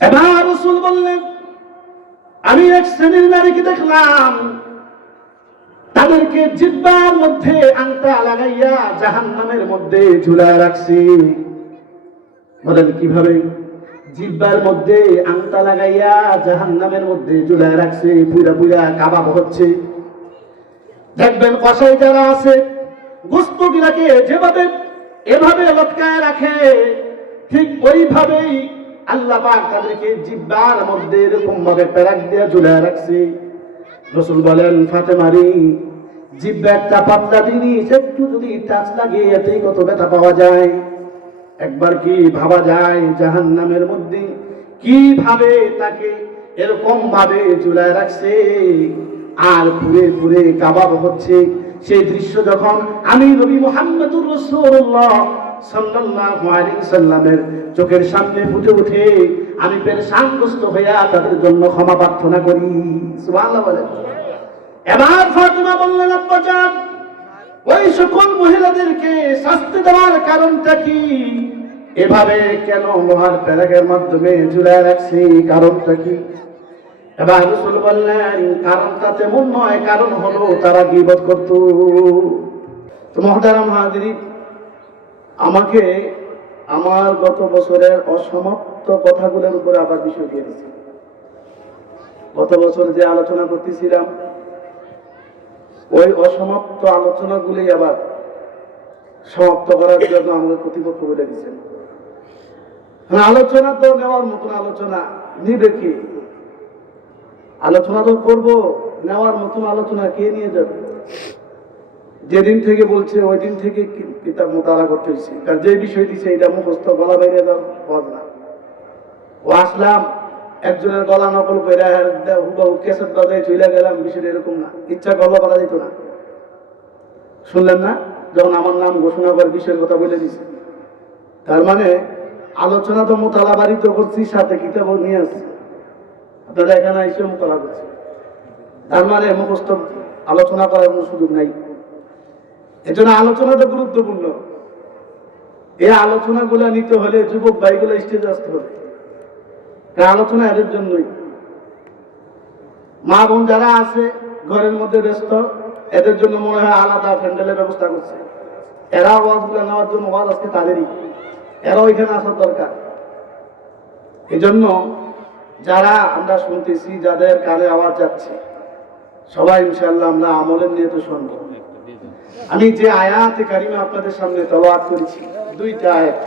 এবার বললেন, আমি এক শ্রেণির নারীকে দেখলাম, তাদেরকে জিব্বার মধ্যে আংটা লাগাইয়া জাহান নামের মধ্যে ঝুলায় রাখছি। বলেন কীভাবে? জিব্বার মধ্যে আংটা লাগাইয়া জাহান নামের মধ্যে ঝুলায় রাখছে পুরা পুরা কাবাব হচ্ছে। দেখবেন কষাই যারা আছে গোস্ত যেভাবে, এভাবে লটকায় রাখে, ঠিক ওইভাবেই আল্লাহ পাক তাদেরকে জিব্বার মধ্যে এরকম ভাবে প্যারাক দিয়ে ঝুলায় রাখছে। রসুল বলেন ফাতেমারি জিব্বা একটা পাতলা জিনিস, একটু যদি টাচ লাগে এতেই কত ব্যথা পাওয়া যায়। একবার কি ভাবা যায় জাহান নামের মধ্যে? কীভাবে তাকে এরকম ভাবে ঝুলায় রাখছে? আর ঘুরে ঘুরে কাবাব হচ্ছে। সেই দৃশ্য যখন আমি নবী মোহাম্মদুর রসুল্লাহ সাল্লামের চোখের সামনে ফুটে ওঠে আমি পেরেশানগ্রস্ত হইয়া তাদের জন্য ক্ষমা প্রার্থনা করি। বলেন। এবার ফাতিমা বললেন আব্বাজান ওই সকল মহিলাদেরকে শাস্তি দেওয়ার কারণটা কি? এভাবে কেন লোহার প্যারাগের মাধ্যমে ঝুলায় রাখছি? কারণটা কি? এবার রসুল বললেন, কারণটা তেমন নয়, কারণ হলো তারা বিপদ করত। তো মহতারাম হাজিরি আমাকে আমার গত বছরের অসমাপ্ত কথাগুলোর উপরে আবার বিষয় দিয়ে দিচ্ছে। গত বছর যে আলোচনা করতেছিলাম ওই অসমাপ্ত আলোচনাগুলি আবার সমাপ্ত করার জন্য আমাকে কর্তৃপক্ষ বলে দিচ্ছেন হ্যাঁ, আলোচনা তো নেওয়ার মতন আলোচনা নিবে কি? আলোচনা তো করব নেওয়ার মতন আলোচনা কে নিয়ে যাবে? যেদিন থেকে বলছে ওই দিন থেকে কিতাব মোতালা করতে হয়েছে কারণ যে বিষয় দিছে, এটা মুখস্থ, গলা বাইরে পথ না। ও আসলাম, একজনের গলা নকল করে হুবাহু কেসেট বাজাই চলে গেলাম, বিষয়টা এরকম না। ইচ্ছা গলা বলা যেত না। শুনলেন না? যখন আমার নাম ঘোষণা করে বিষয়ের কথা বলে দিছে। তার মানে আলোচনা তো মোতালা তো করছি, সাথে কিতাব নিয়ে আসছি। আপনারা এখানে এসে মোতালা করছি। তার মানে মুখস্থ, আলোচনা করার কোনো সুযোগ নাই। এজন্য আলোচনাটা গুরুত্বপূর্ণ। এই আলোচনাগুলো নিতে হলে যুবক ভাইগুলো স্টেজে আসতে হবে। আলোচনা এদের জন্যই। মা বোন যারা আছে, ঘরের মধ্যে ব্যস্ত, এদের জন্য মনে হয় আলাদা প্যান্ডেলের ব্যবস্থা করছে। এরা ওয়াজগুলো নেওয়ার জন্য ওয়াজ আজকে তাদেরই। এরাও এখানে আসার দরকার। এই জন্য যারা আমরা শুনতেছি, যাদের কানে আওয়াজ যাচ্ছে, সবাই ইনশাল্লাহ আমরা আমলের নিয়ে তো শুনব। আমি যে আয়াতে কারিমা আপনাদের সামনে তলোয়ার করেছি, দুইটা আয়াত।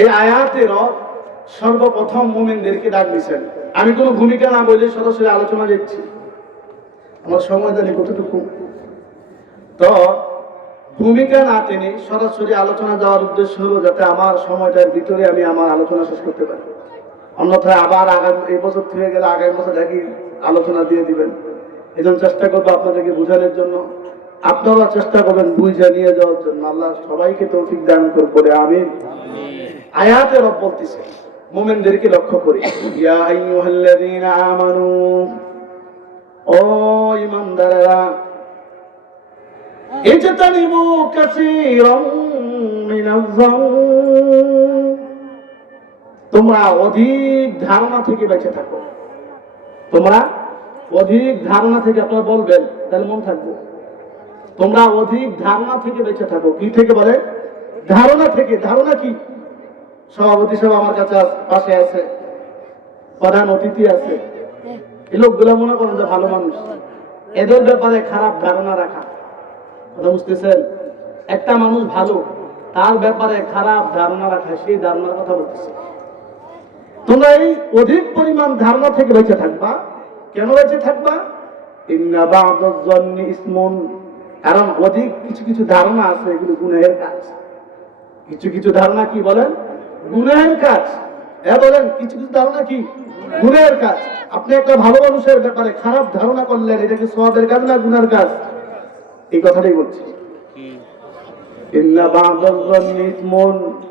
এই আয়াতের সর্বপ্রথম মোমেনদেরকে ডাক দিয়েছেন। আমি কোনো ভূমিকা না বলে সরাসরি আলোচনা দিচ্ছি আমার সময় জানি কতটুকু। তো ভূমিকা না টেনে সরাসরি আলোচনা যাওয়ার উদ্দেশ্য হলো যাতে আমার সময়টার ভিতরে আমি আমার আলোচনা শেষ করতে পারি। অন্যথায় আবার আগামী এই বছর থেকে গেলে আগামী বছর দেখি আলোচনা দিয়ে দিবেন। এই জন্য চেষ্টা করব আপনাদেরকে বোঝানোর জন্য। আপনারা চেষ্টা করবেন বুঝে নিয়ে যাওয়ার জন্য। আল্লাহ সবাইকে তৌফিক দান করে আমি আয়াতে রব বলতেছে, মোমেনদেরকে লক্ষ্য করি। ইয়া আইয়ুহাল্লাযীনা আমানু, ও ঈমানদারেরা, ইজতানিবু কাসীরাম মিনাজ-যন্ন তোমরা অধিক ধারণা থেকে বেঁচে থাকো। তোমরা অধিক ধারণা থেকে আপনারা বলবেন, তাহলে মন থাকব। তোমরা অধিক ধারণা থেকে বেঁচে থাকো। কি থেকে বলে? ধারণা থেকে। ধারণা কি? সভাপতি সাহেব আমার কাছে পাশে আছে। প্রধান অতিথি আছে। এই লোকগুলো মনে করেন যে ভালো মানুষ। এদের ব্যাপারে খারাপ ধারণা রাখা। কথা বুঝতেছেন? একটা মানুষ ভালো, তার ব্যাপারে খারাপ ধারণা রাখা, সেই ধারণার কথা বলতেছে। তোমরা এই অধিক পরিমাণ ধারণা থেকে বেঁচে থাকবা। কেন বেঁচে থাকবা? ইসমুন। কারণ অধিক কিছু কিছু ধারণা আছে এগুলো গুনাহের কাজ। কিছু কিছু ধারণা কি বলেন? গুনাহের কাজ। এ বলেন কিছু কিছু ধারণা কি? গুনাহের কাজ। আপনি একটা ভালো মানুষের ব্যাপারে খারাপ ধারণা করলেন এটা কি সওয়াবের কাজ না গুনার কাজ? এই কথাটাই বলছি।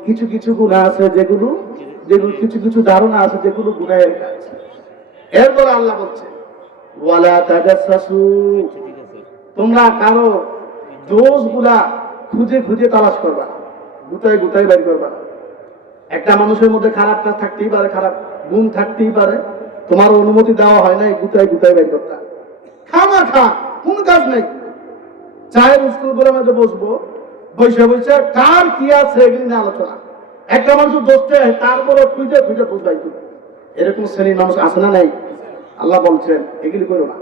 কিছু কিছু গুনাহ আছে যেগুলো যেগুলো কিছু কিছু ধারণা আছে যেগুলো গুনাহের কাজ। এরপর আল্লাহ বলছে ওয়ালা তাজাসসু তোমরা কারও দোষগুলা খুঁজে খুঁজে তালাশ করবা গুটাই গুটাই বের করবা একটা মানুষের মধ্যে খারাপ কাজ থাকতেই পারে খারাপ গুণ থাকতেই পারে। তোমার অনুমতি দেওয়া হয় না এই গুতাই গুতাই বের করতে। খামা খা কোন কাজ নেই। চায়ের স্কুল করে মধ্যে বসবো বসে বসে কার কি আছে এগুলি নিয়ে আলোচনা। একটা মানুষ দোষতে তারপরে খুঁজে খুঁজে বুঝবাই তুমি এরকম শ্রেণির মানুষ আছে না নাই? আল্লাহ বলছেন এগুলি করো না।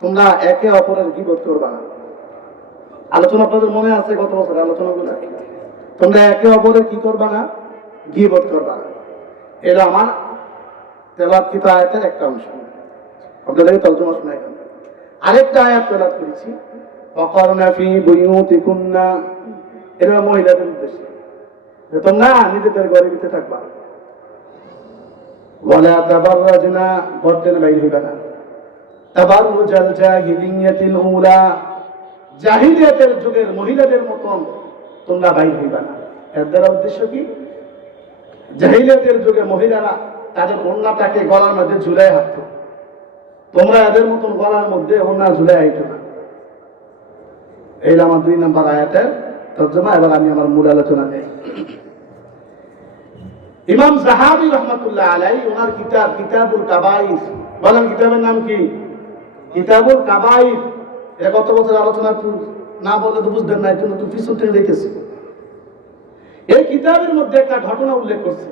তোমরা একে অপরের গিবত করবা আলোচনা আপনাদের মনে আছে গত বছর আলোচনাগুলো? তোমরা একে অপরের কি করবা না? গিবত করবা এটা আমার তেলাত কিতা আয়াতের একটা অংশ। আপনাদেরকে তর্জমা শোনাই আরেকটা আয়াত তেলাত করেছি। অকরনা ফি বুয়ুতিকুন্না। এটা মহিলাদের উদ্দেশ্যে। তোমরা নিজেদের ঘরে ভিতরে থাকবা। ওয়ালা তাবাররাজনা গর্তের বাইরে হইবা না। তাবাররুজাল জাহিলিয়াতিল উলা, জাহিলিয়াতের যুগের মহিলাদের মতন তোমরা বাইর হইবা না। এর দ্বারা উদ্দেশ্য কি? জাহিলিয়াতের যুগে মহিলারা, তাদের ওড়নাটাকে গলার মধ্যে ঝুলাই হাঁটতো। তোমরা এদের মতন গলার মধ্যে ওড়না ঝুলাই আইতো না। এই আমার দুই নম্বর আয়াতের তর্জমা এবার আমি আমার মূল আলোচনা নেই। ইমাম জাহাবি রহমতুল্লাহ আলাই ওনার কিতাব কিতাবুল কাবাইর বলেন, কিতাবের নাম কি? কিতাবুল কাবাইর এটা কত বছর আলোচনা না বললে তো বুঝবেন না, একটু নতুন পিছন থেকে দেখতেছি এই কিতাবের মধ্যে একটা ঘটনা উল্লেখ করছে।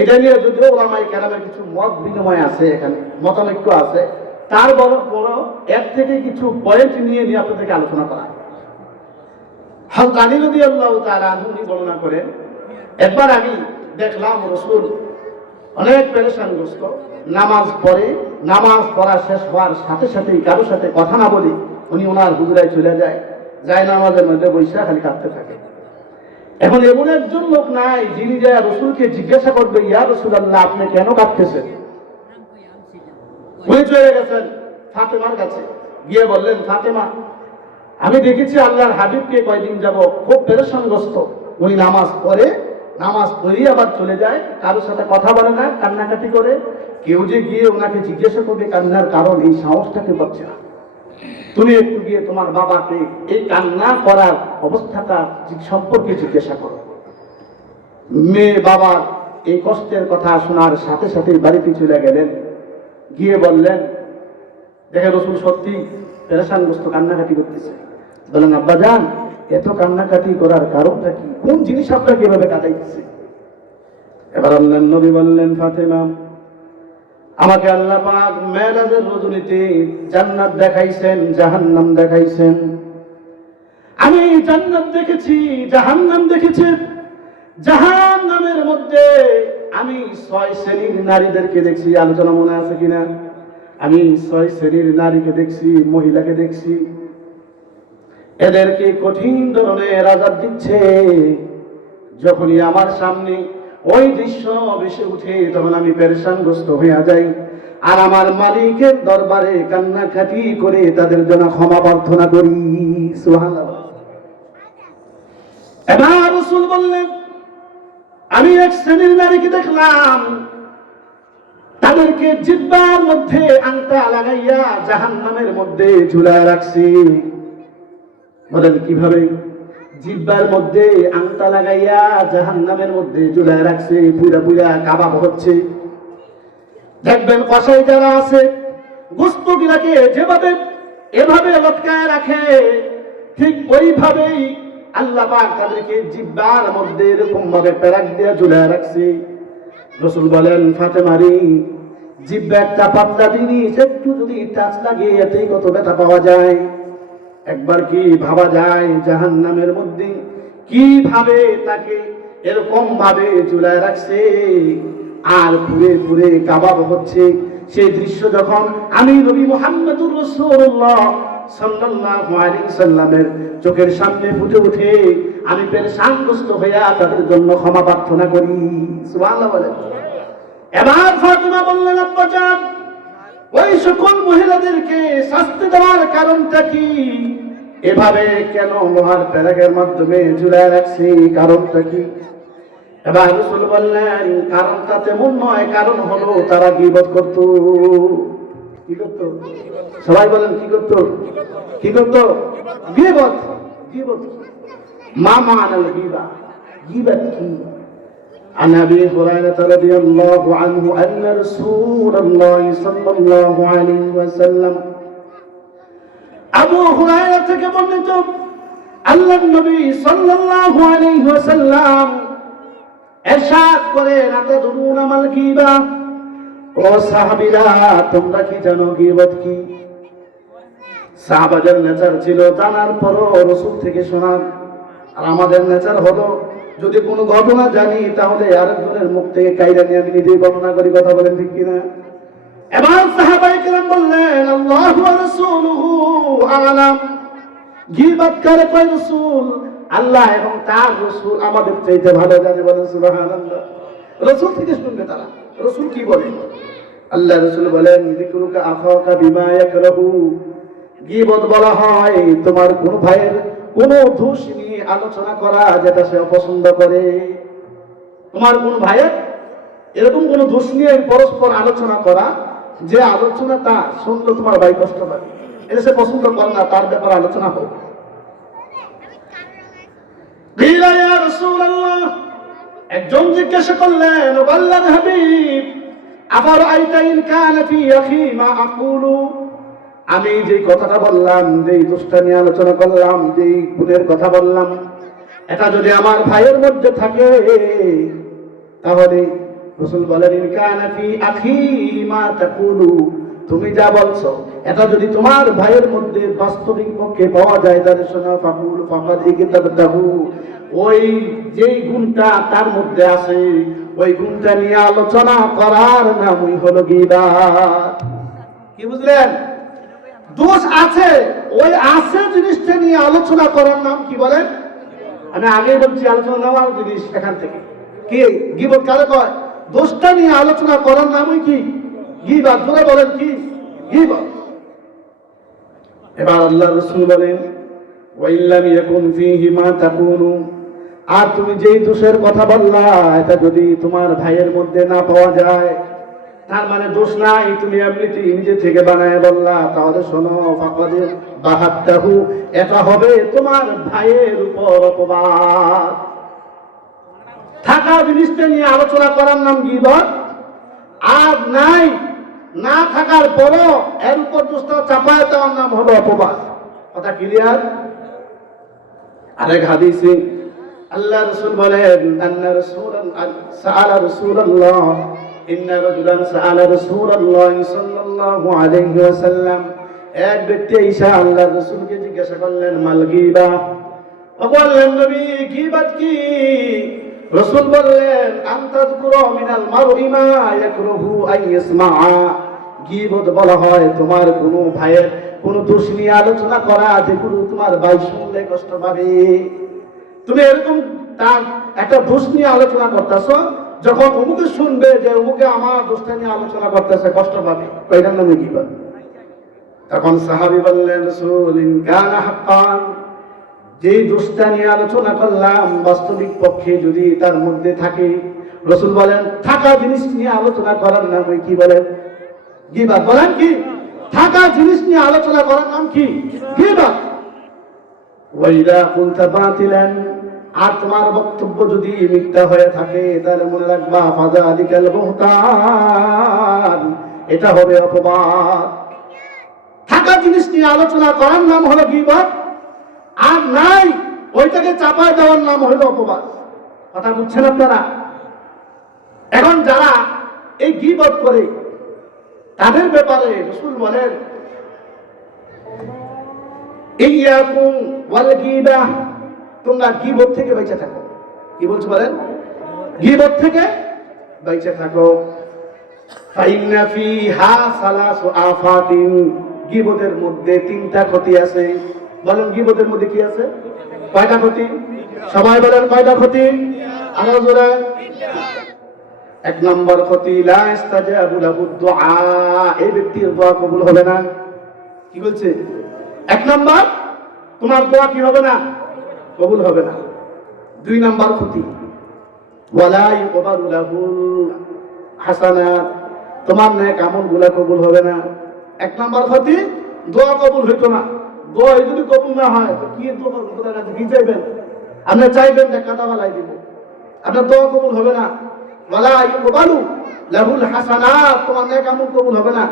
এটা নিয়ে যদিও ওলামাই কেরামের কিছু মত বিনিময় আছে এখানে, মতানৈক্য আছে। তার বড় বড়, এর থেকে কিছু পয়েন্ট নিয়ে নিয়ে আপনাদেরকে আলোচনা করা। একবার আমি দেখলাম অনেক নামাজ পড়ে, নামাজ পড়া শেষ হওয়ার সাথে সাথেই কারোর সাথে কথা না উনি ওনার চলে যায় মধ্যে বৈশা খালি কাঁদতে থাকে। এখন এমন একজন লোক নাই যিনি যায় রসুলকে জিজ্ঞাসা করবে, ইয়া রসুল আল্লাহ আপনি কেন কাঁদতেছেন? চলে গেছেন ফাতেমার কাছে, গিয়ে বললেন, ফাতেমা আমি দেখেছি আল্লাহর হাবিবকে কয়দিন যাব খুব পেরেশানগ্রস্ত। উনি নামাজ পড়ে, নামাজ পড়েই আবার চলে যায়, কারোর সাথে কথা বলে না, কান্নাকাটি করে। কেউ যে গিয়ে ওনাকে জিজ্ঞাসা করবে কান্নার কারণ, এই সাহসটাকে পাচ্ছে না। তুমি একটু গিয়ে তোমার বাবাকে এই কান্না করার অবস্থাটা সম্পর্কে জিজ্ঞাসা করো। মেয়ে বাবার এই কষ্টের কথা শোনার সাথে সাথে বাড়িতে চলে গেলেন। গিয়ে বললেন দেখে রসুল সত্যি পেরেশানগ্রস্ত, কান্নাকাটি করতেছে। বলেন আব্বা যান, এত কান্নাকাটি করার কারণটা কি? কোন জিনিস আপনাকে এভাবে কাটাইতেছে এবার আল্লাহ নবী বললেন, ফাতেমা, আমাকে আল্লাহ পাক মেরাজের রজনীতে জান্নাত দেখাইছেন, জাহান্নাম দেখাইছেন। আমি জান্নাত দেখেছি, জাহান্নাম দেখেছি। জাহান্নামের মধ্যে আমি ছয় শ্রেণির নারীদেরকে দেখছি। আলোচনা মনে আছে কিনা? আমি ছয় শ্রেণির নারীকে দেখছি, মহিলাকে দেখছি। এদেরকে কঠিন ধরনের আজাদ দিচ্ছে। যখনই আমার সামনে ওই দৃশ্য ভেসে উঠে, তখন আমি পেরেশানগ্রস্ত হইয়া যাই। আর আমার মালিকের দরবারে কান্নাকাটি করে তাদের জন্য ক্ষমা প্রার্থনা করি। সুবহানাল্লাহ। এবার রসুল বললেন, আমি এক শ্রেণির নারীকে দেখলাম। তাদেরকে জিব্বার মধ্যে আংটা লাগাইয়া জাহান্নামের মধ্যে ঝুলায় রাখছি। বলেন কীভাবে জিব্বার মধ্যে আংটা লাগাইয়া জাহান্নামের মধ্যে ঝুলায় রাখছে পুরা পুরা কাবাব হচ্ছে। দেখবেন কষাই যারা আছে গোস্ত গিলাকে যেভাবে, এভাবে লটকায় রাখে, ঠিক ওইভাবেই আল্লাহ পাক তাদেরকে জিব্বার মধ্যে এরকম ভাবে প্যারাক দিয়ে ঝুলায় রাখছে। রসুল বলেন ফাতেমারি জিব্বা একটা পাতলা জিনিস, একটু যদি টাচ লাগে এতেই কত ব্যথা পাওয়া যায়। একবার কি ভাবা যায় জাহান নামের মধ্যে? কীভাবে তাকে এরকম ভাবে চুলায় রাখছে? আর ঘুরে ঘুরে কাবাব হচ্ছে। সেই দৃশ্য যখন আমি নবী মোহাম্মদুর রসুল্লাহ সাল্লাল্লাহু আলাইহি সাল্লামের চোখের সামনে ফুটে উঠে আমি পেরেশানগ্রস্ত হইয়া তাদের জন্য ক্ষমা প্রার্থনা করি। সুবহানাল্লাহ বলেন। এবার ফাতিমা বললেন আব্বা ওই সকল মহিলাদেরকে শাস্তি দেওয়ার কারণটা কি? এভাবে কেন লোহার প্যারাগের মাধ্যমে ঝুলায় রাখছি? কারণটা কি? এবার রসুল বললেন, কারণটা তেমন নয়, কারণ হলো তারা গিবত করত। কি করতো? সবাই বলেন, কি করতো? কি করতো? গিবত। গিবত। মা মানাল গিবা। গিবত কি? عن ابي هريره رضي الله عنه ان رسول الله صلى الله عليه وسلم আবু হুরায়রা থেকে বর্ণিত আল্লাহ নবী সাল্লাল্লাহু আলাইহি ওয়াসাল্লাম এরশাদ করেন আতাদুরুন আমাল গীবা ও সাহাবীরা তোমরা কি জানো গীবত কি সাহাবাদের নেচার ছিল জানার পরও রসুল থেকে শোনার আর আমাদের নেচার হলো যদি কোনো ঘটনা জানি, তাহলে আরেকজনের মুখ থেকে কাইরা নিয়ে আমি নিজেই বর্ণনা করি, কথা বলেন ঠিক কিনা? এবার সাহাবাই কেরাম বললেন, আল্লাহু রাসূলুহু আলাম গীবত করে কয় রাসূল? আল্লাহ এবং তার রাসূল আমাদের চাইতে ভালো জানে বলেন, সুবহানাল্লাহ। রাসূল থেকে শুনবে তারা। রাসূল কি বলে? আল্লাহ রাসূল বলেন, যিকরুকা আখাকা বিমা ইয়াকরাহু। গীবত বলা হয়, তোমার কোন ভাইয়ের কোনো দোষ নিয়ে আলোচনা করা যেটা সে অপছন্দ করে। তোমার কোন ভাইয়ের? এরকম কোনো দোষ নিয়ে পরস্পর আলোচনা করা, যে আলোচনা তা শুনলে তোমার ভাই কষ্ট পাবে। এটা সে পছন্দ করে না, তার ব্যাপারে আলোচনা হোক। একজন জিজ্ঞাসা করলেন আবার আইতাইন কান ফি আখি মা আকুলু? আমি যে কথাটা বললাম, যেই দোষটা নিয়ে আলোচনা করলাম, যেই গুণের কথা বললাম, এটা যদি আমার ভাইয়ের মধ্যে থাকে, তাহলে রসুল বলেন, ইন কানা ফি আখি মা তাকুলু তুমি যা বলছো, এটা যদি তোমার ভাইয়ের মধ্যে বাস্তবিক পক্ষে পাওয়া যায়, তাহলে শোনা, ফাকুল ফাকাদ ইকিতাবতাহু ওই যেই গুণটা তার মধ্যে আছে, ওই গুণটা নিয়ে আলোচনা করার নামই হলো গীবাত কি বুঝলেন? দোষ আছে। ওই আছে জিনিসটা নিয়ে আলোচনা করার নাম কি বলেন? আমি আগে বলছি, আলোচনা নেওয়ার জিনিস এখান থেকে। কি? গিবত কারে কয়? দোষটা নিয়ে আলোচনা করার নামই কি? গিবাত। ধরে বলেন কি? গিবত। এবার আল্লাহ রসুল বলেন ওয়াইল্লাম ইয়াকুন ফীহি মা তাকুনু। আর তুমি যেই দোষের কথা বললা, এটা যদি তোমার ভাইয়ের মধ্যে না পাওয়া যায় তার মানে দোষ নাই, তুমি এমনিতে নিজে থেকে বানায় বললা। তাহলে শোনো ফাকাদে বাহাত্তাহু এটা হবে তোমার ভাইয়ের উপর অপবাদ। থাকা জিনিসটা নিয়ে আলোচনা করার নাম গীবত আর নাই, না থাকার পরও এর উপর দোষটা চাপায় দেওয়ার নাম হলো অপবাদ। কথা ক্লিয়ার আরেক হাদিসে, আল্লাহ রসুল বলেন, আন্না রসুল সাআলা রাসূলুল্লাহ। ইন্না রাজুলান সাআলা রাসূলুল্লাহ সাল্লাল্লাহু আলাইহি ওয়াসাল্লাম। এক ব্যক্তি ঈসা আল্লাহ রসুলকে জিজ্ঞাসা করলেন, মাল গীবা? বললেন নবী, গীবাত কি? রসুল বললেন আন্তাযকুরু মিনাল মারই মা ইয়াকরুহু আন ইয়াসমাআ। গীবত বলা হয়, তোমার কোনো ভাইয়ের কোন দোষ নিয়ে আলোচনা করা যেগুলো তোমার ভাই শুনলে কষ্ট পাবে। তুমি এরকম তার একটা দোষ নিয়ে আলোচনা করতেছো যখন অমুকে শুনবে যে অমুকে আমার দোষটা নিয়ে আলোচনা করতেছে, কষ্ট পাবে। এটার নামে কি বল তখন সাহাবি বললেন যে দোষটা নিয়ে আলোচনা করলাম, বাস্তবিক পক্ষে যদি তার মধ্যে থাকে, রসুল বলেন, থাকা জিনিস নিয়ে আলোচনা করার নাম ওই কি বলেন গিবাত বলেন কি, থাকা জিনিস নিয়ে আলোচনা করার নাম কি? গিবাত ওয়াইদা কুনতা বাতিলান আর তোমার বক্তব্য যদি মিথ্যা হয়ে থাকে, তাহলে মনে রাখবা ফাজা আদিকাল বহতান। এটা হবে অপবাদ। থাকা জিনিস নিয়ে আলোচনা করার নাম হলো গিবাত। আর নাই, ওইটাকে চাপায় দেওয়ার নাম হলো অপবাদ। কথা বুঝছেন আপনারা? এখন যারা এই গিবত করে, তাদের ব্যাপারে রসুল বলেন, ইয়াকুম ওয়াল গীবাহ তোমরা গীবত থেকে বেঁচে থাকো। কি বলছো বলেন? গীবত থেকে বেঁচে থাকো। ফাইন্না ফিহা সালাসু মধ্যে তিনটা ক্ষতি আছে। বলেন গীবতের মধ্যে কি আছে? কয়টা ক্ষতি? সবাই বলেন কয়টা ক্ষতি? আরও জোরে। এক নম্বর ক্ষতি, লা ইস্তাজাবু লাহু দুআ এই ব্যক্তির দোয়া কবুল হবে না। কি বলছে? এক নম্বর, তোমার দোয়া কি হবে না? কবুল হবে না। দুই নাম্বার ক্ষতি। ওয়ালা ইউকবালু লাহুল হাসানাত। তোমার নেক আমলগুলা কবুল হবে না। এক নম্বর ক্ষতি, দোয়া কবুল হইতো না। দোয়া যদি কবুল না হয়, তো কি কি চাইবেন? আপনি চাইবেন যে কাদা বালাই দিব। আপনার দোয়া কবুল হবে না। ওয়ালা ইউকবালু লাহুল হাসানাত। তোমার নেক আমল কবুল হবে না।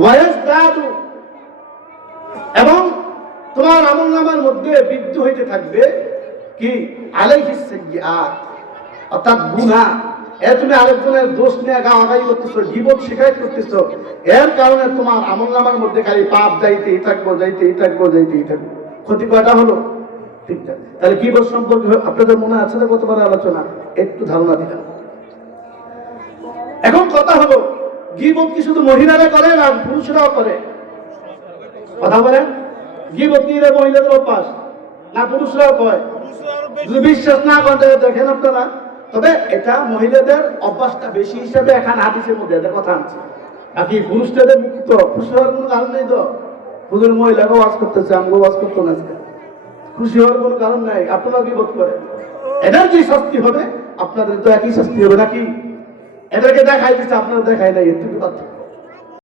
ওয়ায়াজদাদু এবং তোমার আমল নামার মধ্যে বৃদ্ধি হইতে থাকবে কি? সাইয়্যাত। অর্থাৎ গুনাহ। এ তুমি আরেকজনের দোষ নিয়ে গাওয়াগাই করতেছো জীবন শিকায়ত করতেছো। এর কারণে তোমার আমল নামার মধ্যে খালি পাপ যাইতেই থাকব যাইতেই থাকব যাইতেই থাকব। ক্ষতি কয়টা হলো? তিনটা। তাহলে কি বল সম্পর্কে আপনাদের মনে আছে না কতবার আলোচনা? একটু ধারণা দিলাম। এখন কথা হলো, গিবত কি শুধু মহিলারা করে না পুরুষরাও করে? কথা বলেন। গিবত মহিলাদের অভ্যাস না, পুরুষরাও কয়। বিশ্বাস না করেন দেখেন আপনারা। তবে এটা মহিলাদের অভ্যাসটা বেশি হিসাবে এখানে হাদিসের মধ্যে এটা কথা আনছে বাকি পুরুষদের মুক্ত খুশি হওয়ার কোনো কারণ নেই তো? হুজুর মহিলাকে ওয়াজ করতেছে আমাকে ওয়াজ করতো না আজকে। খুশি হওয়ার কোনো কারণ নাই আপনারা বিপদ করে এটার যে শাস্তি হবে, আপনাদের তো একই শাস্তি হবে নাকি? এটাকে দেখাই দিচ্ছে আপনারা দেখাই নাই এর থেকে পার্থক্য